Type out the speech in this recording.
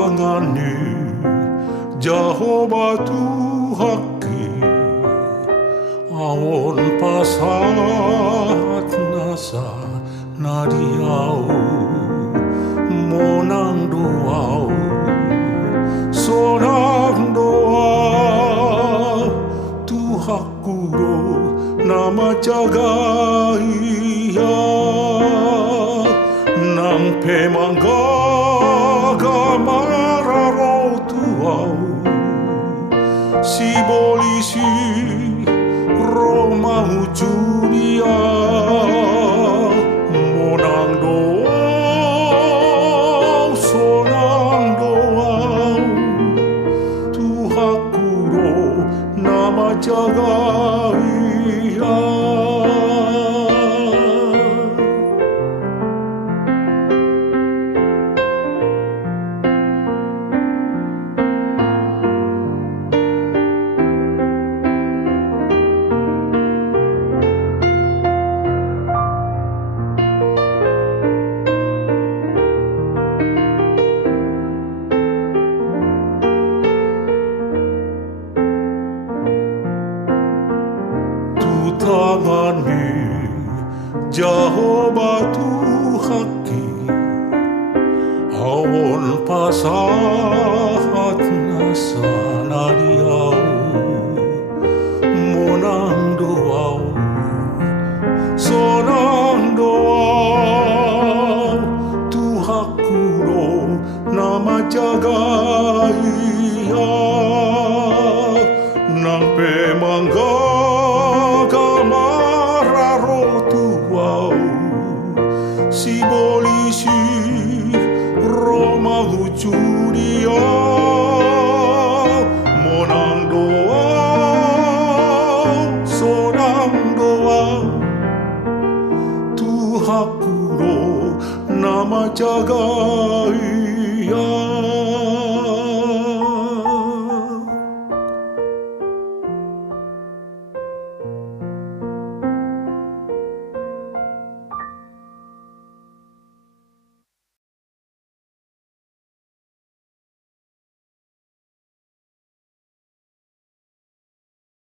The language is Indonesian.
tangani Jehovah Tuhaki awon pasat nasa nadiau monang doau sonang doa Tuhakuro nama jaga ia nang pemangga mararo tuau si polisi Roma hujunia monang doa sonang doa Tuhakuro nama jaga ia tangani Jehovah Tuhaki awon pasat nasa nadiau monang doau sonang doau Tuhakuro nama jaga ia nang pemangga si polisi Roma hujunia monang doa sonang doa Tuhakuro nama jaga